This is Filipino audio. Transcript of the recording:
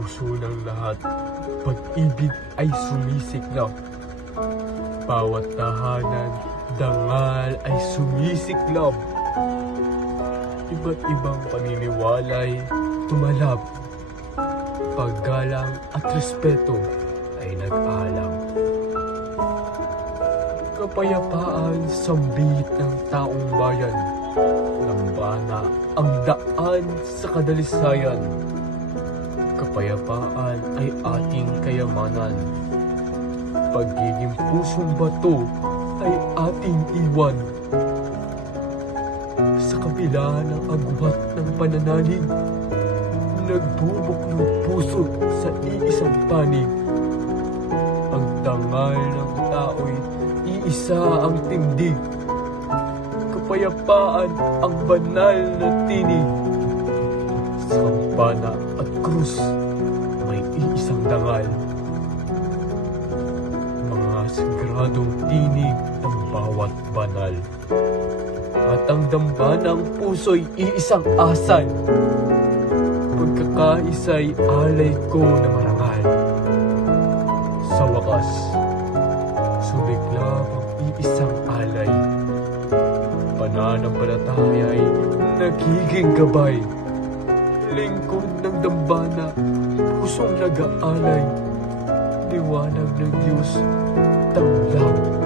puso ng lahat, pag-ibig ay sumisiklab. Bawat tahanan, dangal ay sumisiklab. Iba't ibang paniniwalay tumalab. Paggalang at respeto ay nag-alam. Kapayapaan sambit ng taong bayan. Lambana ang daan sa kadalisayan. Kapayapaan ay ating kayamanan. Pagiging pusong bato ay ating iwan. Sa kabila ng agwat ng pananalig, nagbubuklod puso sa iisang panig. Ang dangal ng tao'y iisa ang tindig. Kapayapaan ang banal na tinig. Sa kampana at krus, may iisang dangal. Mga sagradong tinig ng bawat banal. At ang dambanang puso'y iisang asal. Pagkakaisa'y alay ko na marangal. Sa wakas, sumiklab ang iisang alay. Pananampalataya'y nagiging gabay. Lingkod ng dambana, pusong nag-aalay. Liwanag ng Diyos, tanglaw